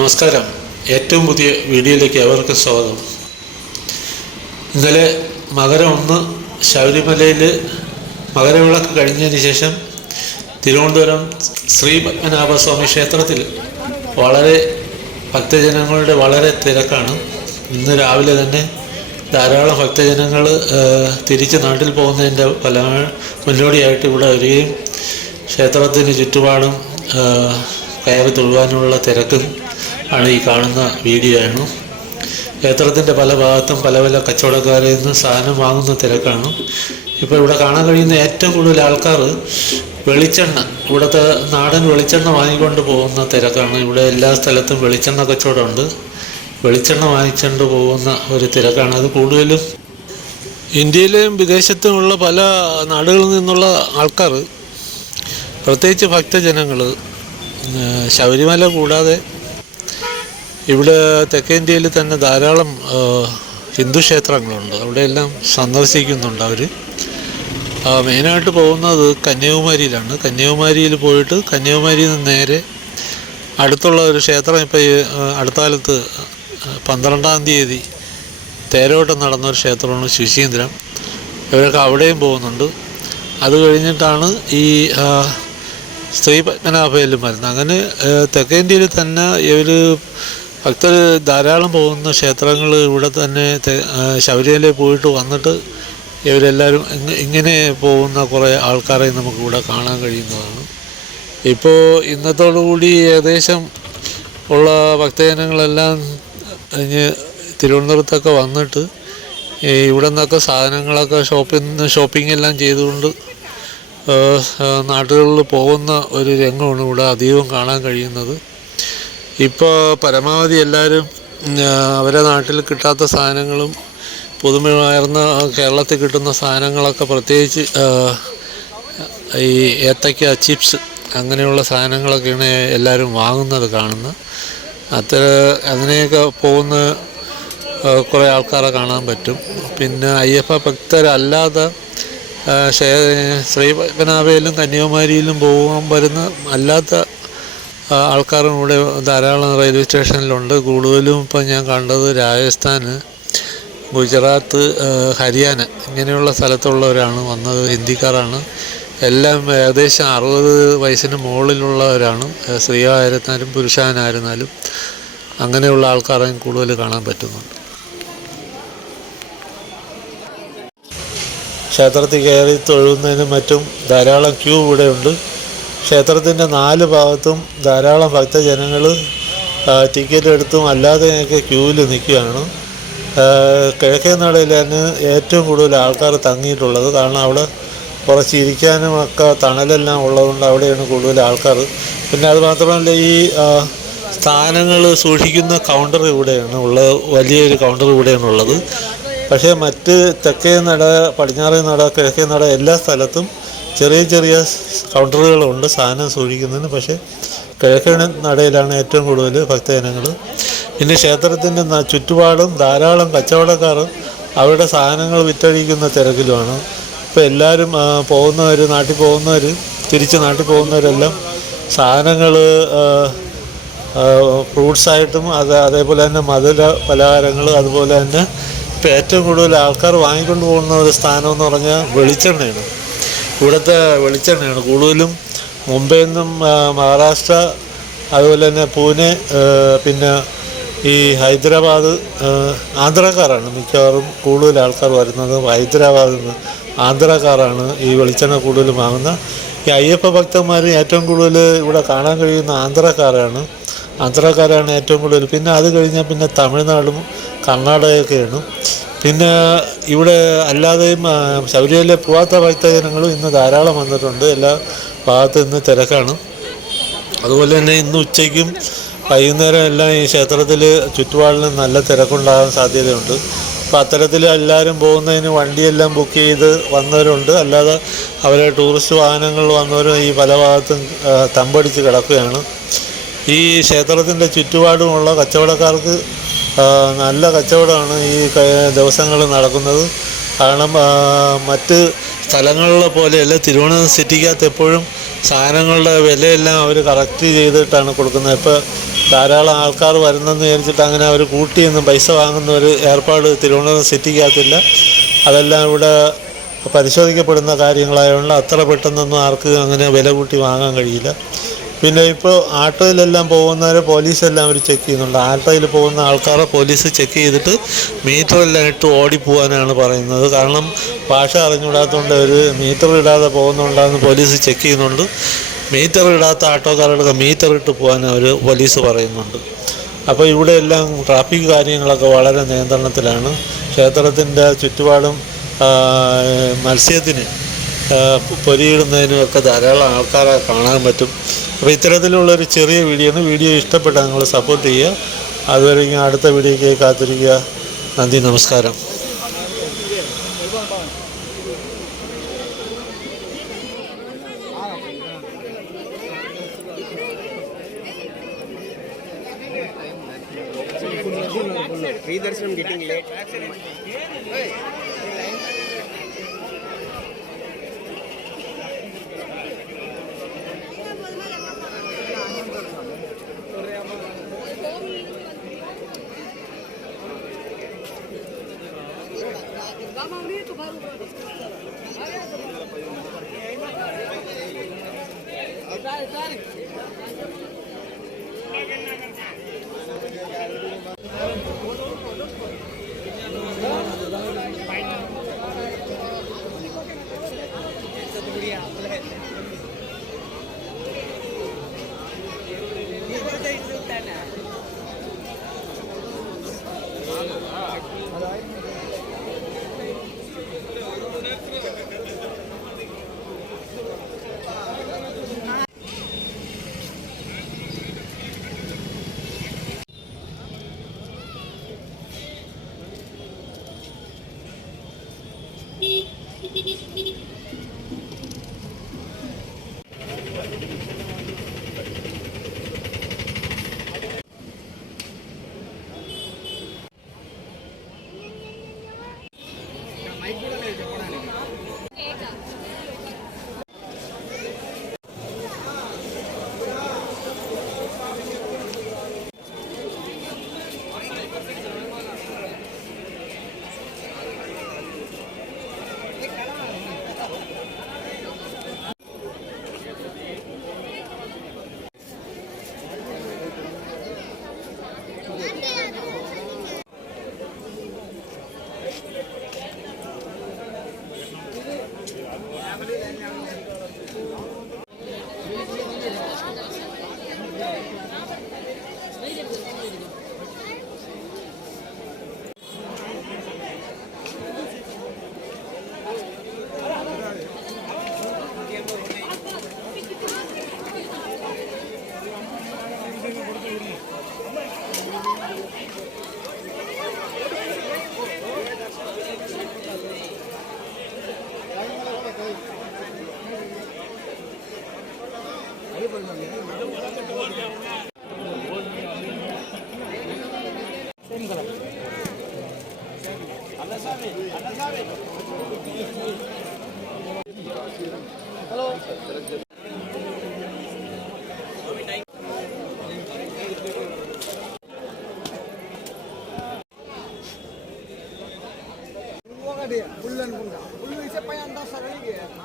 നമസ്കാരം. ഏറ്റവും പുതിയ വീഡിയോയിലേക്ക് ഏവർക്കും സ്വാഗതം. ഇന്നലെ മകരം 1 ശബരിമലയിൽ മകരവിളക്ക് കഴിഞ്ഞതിന് ശേഷം തിരുവനന്തപുരം ശ്രീ പത്മനാഭസ്വാമി ക്ഷേത്രത്തിൽ ഭക്തജനങ്ങളുടെ വളരെ തിരക്കാണ്. ഇന്ന് രാവിലെ തന്നെ ധാരാളം ഭക്തജനങ്ങൾ തിരിച്ച് നാട്ടിൽ പോകുന്നതിൻ്റെ മുന്നോടിയായിട്ട് ഇവിടെ വരികയും ക്ഷേത്രത്തിന് ചുറ്റുപാടും കയറി തൊഴുവാനുള്ള തിരക്കും ആണ് ഈ കാണുന്ന വീഡിയോ ആണ്. ക്ഷേത്രത്തിൻ്റെ പല ഭാഗത്തും പല പല കച്ചവടക്കാരിൽ നിന്ന് സാധനം വാങ്ങുന്ന തിരക്കാണ്. ഇപ്പോൾ ഇവിടെ കാണാൻ കഴിയുന്ന ഏറ്റവും കൂടുതൽ ആൾക്കാർ വെളിച്ചെണ്ണ, ഇവിടുത്തെ നാടൻ വെളിച്ചെണ്ണ വാങ്ങിക്കൊണ്ട് പോകുന്ന തിരക്കാണ്. ഇവിടെ എല്ലാ സ്ഥലത്തും വെളിച്ചെണ്ണ കച്ചവടമുണ്ട്. വെളിച്ചെണ്ണ വാങ്ങിച്ചുകൊണ്ട് പോകുന്ന ഒരു തിരക്കാണ്. അത് കൂടുതലും ഇന്ത്യയിലെയും വിദേശത്തുമുള്ള പല നാടുകളിൽ നിന്നുള്ള ആൾക്കാർ, പ്രത്യേകിച്ച് ഭക്തജനങ്ങൾ, ശബരിമല കൂടാതെ ഇവിടെ തെക്കേ ഇന്ത്യയിൽ തന്നെ ധാരാളം ഹിന്ദു ക്ഷേത്രങ്ങളുണ്ട്. അവിടെയെല്ലാം സന്ദർശിക്കുന്നുണ്ട് അവർ. മെയിനായിട്ട് പോകുന്നത് കന്യാകുമാരിയിലാണ്. കന്യാകുമാരിയിൽ പോയിട്ട് കന്യാകുമാരിയിൽ നിന്ന് നേരെ അടുത്തുള്ള ഒരു ക്ഷേത്രം, ഇപ്പോൾ ഈ അടുത്ത കാലത്ത് 12-ാം തീയതി തേരോട്ടം നടന്നൊരു ക്ഷേത്രമാണ് ശുചീന്ദ്രം. ഇവരൊക്കെ അവിടെയും പോകുന്നുണ്ട്. അത് കഴിഞ്ഞിട്ടാണ് ഈ ശ്രീ പത്മനാഭയിലും വരുന്നത്. അങ്ങനെ തെക്കേ ഇന്ത്യയിൽ തന്നെ ഇവർ ഭക്തർ ധാരാളം പോകുന്ന ക്ഷേത്രങ്ങൾ ഇവിടെ തന്നെ ശബരിമലയിൽ പോയിട്ട് വന്നിട്ട് ഇവരെല്ലാവരും ഇങ്ങനെ പോകുന്ന കുറേ ആൾക്കാരെ നമുക്കിവിടെ കാണാൻ കഴിയുന്നതാണ്. ഇപ്പോൾ ഇന്നത്തോടുകൂടി ഏകദേശം ഉള്ള ഭക്തജനങ്ങളെല്ലാം തിരുവനന്തപുരത്തൊക്കെ വന്നിട്ട് ഇവിടെ നിന്നൊക്കെ സാധനങ്ങളൊക്കെ ഷോപ്പിംഗ് എല്ലാം ചെയ്തുകൊണ്ട് നാട്ടുകളിൽ പോകുന്ന ഒരു രംഗമാണ് ഇവിടെ അധികവും കാണാൻ കഴിയുന്നത്. ഇപ്പോൾ പരമാവധി എല്ലാവരും അവരുടെ നാട്ടിൽ കിട്ടാത്ത സാധനങ്ങളും പുതുമയാർന്ന കേരളത്തിൽ കിട്ടുന്ന സാധനങ്ങളൊക്കെ, പ്രത്യേകിച്ച് ഈ ഏത്തയ്ക്ക ചിപ്സ് അങ്ങനെയുള്ള സാധനങ്ങളൊക്കെയാണ് എല്ലാവരും വാങ്ങുന്നത് കാണുന്നത്. അങ്ങനെയൊക്കെ പോകുന്ന കുറേ ആൾക്കാരെ കാണാൻ പറ്റും. പിന്നെ അയ്യപ്പ ഭക്തരല്ലാതെ ശ്രീ പത്മനാഭയിലും കന്യാകുമാരിയിലും വരുന്ന അല്ലാത്ത ആൾക്കാരും ഇവിടെ ധാരാളം റെയിൽവേ സ്റ്റേഷനിലുണ്ട്. കൂടുതലും ഇപ്പം ഞാൻ കണ്ടത് രാജസ്ഥാൻ, ഗുജറാത്ത്, ഹരിയാന ഇങ്ങനെയുള്ള സ്ഥലത്തുള്ളവരാണ് വന്നത്. ഹിന്ദിക്കാരാണ് എല്ലാം. ഏകദേശം 60 വയസ്സിന് മുകളിലുള്ളവരാണ്. സ്ത്രീയായിരുന്നാലും പുരുഷനായിരുന്നാലും അങ്ങനെയുള്ള ആൾക്കാരെയും കൂടുതൽ കാണാൻ പറ്റുന്നുണ്ട്. ക്ഷേത്രത്തിൽ കയറി തൊഴുന്നതിനും മറ്റും ധാരാളം ക്യൂ ഇവിടെയുണ്ട്. ക്ഷേത്രത്തിൻ്റെ 4 ഭാഗത്തും ധാരാളം ഭക്തജനങ്ങൾ ടിക്കറ്റ് എടുത്തും അല്ലാതെയൊക്കെ ക്യൂവിൽ നിൽക്കുകയാണ്. കിഴക്കേ നടയിലാണ് ഏറ്റവും കൂടുതൽ ആൾക്കാർ തങ്ങിയിട്ടുള്ളത്. കാരണം അവിടെ കുറച്ച് ഇരിക്കാനും ഒക്കെ തണലെല്ലാം ഉള്ളതുകൊണ്ട് അവിടെയാണ് കൂടുതൽ ആൾക്കാർ. പിന്നെ അത് മാത്രമല്ല, ഈ സ്ഥാനങ്ങൾ സൂക്ഷിക്കുന്ന കൗണ്ടർ ഇവിടെയാണ് ഉള്ളത്. വലിയൊരു കൗണ്ടർ ഇവിടെയാണ് ഉള്ളത്. പക്ഷേ മറ്റ് തെക്കേ നട, പടിഞ്ഞാറേ നട, കിഴക്കേ നട എല്ലാ സ്ഥലത്തും ചെറിയ ചെറിയ കൗണ്ടറുകളുണ്ട് സാധനം സൂക്ഷിക്കുന്നതിന്. പക്ഷേ കിഴക്കേ നടയിലാണ് ഏറ്റവും കൂടുതൽ ഭക്തജനങ്ങൾ. പിന്നെ ക്ഷേത്രത്തിൻ്റെ ചുറ്റുപാടും ധാരാളം കച്ചവടക്കാർ അവരുടെ സാധനങ്ങൾ വിറ്റഴിക്കുന്ന തിരക്കിലുമാണ്. ഇപ്പോൾ എല്ലാവരും നാട്ടിൽ പോകുന്നവർ, തിരിച്ച് നാട്ടിൽ പോകുന്നവരെല്ലാം സാധനങ്ങൾ ഫ്രൂട്ട്സായിട്ടും അതേപോലെ തന്നെ മധുര പലഹാരങ്ങൾ, അതുപോലെ തന്നെ ഇപ്പോൾ ഏറ്റവും കൂടുതൽ ആൾക്കാർ വാങ്ങിക്കൊണ്ട് പോകുന്ന ഒരു സ്ഥാനം എന്ന് പറഞ്ഞാൽ വെളിച്ചെണ്ണയാണ്. ഇവിടുത്തെ വെളിച്ചെണ്ണയാണ് കൂടുതലും. മുംബൈയിൽ നിന്നും മഹാരാഷ്ട്ര, അതുപോലെ തന്നെ പൂനെ, പിന്നെ ഈ ഹൈദരാബാദ്, ആന്ധ്രാക്കാരാണ് മിക്കവാറും കൂടുതൽ ആൾക്കാർ വരുന്നത്. ഹൈദരാബാദിൽ നിന്ന് ആന്ധ്രാക്കാരാണ് ഈ വെളിച്ചെണ്ണ കൂടുതലും വാങ്ങുന്നത്. ഈ അയ്യപ്പ ഭക്തന്മാർ ഏറ്റവും കൂടുതൽ ഇവിടെ കാണാൻ കഴിയുന്ന ആന്ധ്രാക്കാരാണ് ഏറ്റവും കൂടുതൽ. പിന്നെ അത് കഴിഞ്ഞാൽ പിന്നെ തമിഴ്നാടും കർണാടകയൊക്കെയാണ്. പിന്നെ ഇവിടെ അല്ലാതെയും ശബരിമല പോവാത്ത ഭക്തജനങ്ങളും ഇന്ന് ധാരാളം വന്നിട്ടുണ്ട്. എല്ലാ ഭാഗത്തും ഇന്ന് തിരക്കാണ്. അതുപോലെ തന്നെ ഇന്ന് ഉച്ചയ്ക്കും വൈകുന്നേരം എല്ലാം ഈ ക്ഷേത്രത്തിൽ ചുറ്റുപാടിലും നല്ല തിരക്കുണ്ടാകാൻ സാധ്യതയുണ്ട്. അപ്പോൾ അത്തരത്തിൽ എല്ലാവരും പോകുന്നതിന് വണ്ടിയെല്ലാം ബുക്ക് ചെയ്ത് വന്നവരുണ്ട്. അല്ലാതെ അവരെ ടൂറിസ്റ്റ് വാഹനങ്ങൾ വന്നവരും ഈ പല ഭാഗത്തും തമ്പടിച്ച് കിടക്കുകയാണ്. ഈ ക്ഷേത്രത്തിൻ്റെ ചുറ്റുപാടുമുള്ള കച്ചവടക്കാർക്ക് നല്ല കച്ചവടമാണ് ഈ ദിവസങ്ങൾ നടക്കുന്നത്. കാരണം മറ്റ് സ്ഥലങ്ങളിലെ പോലെയല്ല, തിരുവനന്തപുരം സിറ്റിക്കകത്ത് എപ്പോഴും സാധനങ്ങളുടെ വിലയെല്ലാം അവർ കറക്റ്റ് ചെയ്തിട്ടാണ് കൊടുക്കുന്നത്. ഇപ്പോൾ ധാരാളം ആൾക്കാർ വരുന്നെന്ന് വിചാരിച്ചിട്ട് അങ്ങനെ അവർ കൂട്ടിയൊന്നും പൈസ വാങ്ങുന്ന ഒരു ഏർപ്പാട് തിരുവനന്തപുരം സിറ്റിക്കകത്തില്ല. അതെല്ലാം ഇവിടെ പരിശോധിക്കപ്പെടുന്ന കാര്യങ്ങളായതുകൊണ്ട് അത്ര പെട്ടെന്നൊന്നും ആർക്ക് അങ്ങനെ വില കൂട്ടി വാങ്ങാൻ കഴിയില്ല. പിന്നെ ഇപ്പോൾ ആട്ടോയിലെല്ലാം പോകുന്നവർ പോലീസെല്ലാം അവർ ചെക്ക് ചെയ്യുന്നുണ്ട്. ആട്ടോയിൽ പോകുന്ന ആൾക്കാരെ പോലീസ് ചെക്ക് ചെയ്തിട്ട് മീറ്ററെല്ലാം ഇട്ട് ഓടിപ്പോകാനാണ് പറയുന്നത്. കാരണം ഭാഷ അറിഞ്ഞുകൂടാത്തതുകൊണ്ട് അവർ മീറ്റർ ഇടാതെ പോകുന്നുണ്ടാകുന്ന പോലീസ് ചെക്ക് ചെയ്യുന്നുണ്ട്. മീറ്റർ ഇടാത്ത ആട്ടോക്കാരുടെ മീറ്റർ ഇട്ട് പോകാൻ അവർ പോലീസ് പറയുന്നുണ്ട്. അപ്പോൾ ഇവിടെ എല്ലാം ട്രാഫിക് കാര്യങ്ങളൊക്കെ വളരെ നിയന്ത്രണത്തിലാണ്. ക്ഷേത്രത്തിൻ്റെ ചുറ്റുപാടും മത്സ്യത്തിന് പൊരിയിടുന്നതിനുമൊക്കെ ധാരാളം ആൾക്കാരെ കാണാൻ പറ്റും. അപ്പോൾ ഇത്തരത്തിലുള്ളൊരു ചെറിയ വീഡിയോ ഇഷ്ടപ്പെട്ടാൽ നിങ്ങൾ സപ്പോർട്ട് ചെയ്യുക. അതുവരെ അടുത്ത വീഡിയോയ്ക്ക് കാത്തിരിക്കുക. നന്ദി, നമസ്കാരം. Free darshanam getting late. Bulan pun dah. Bulan siapa yang dah sarang lagi?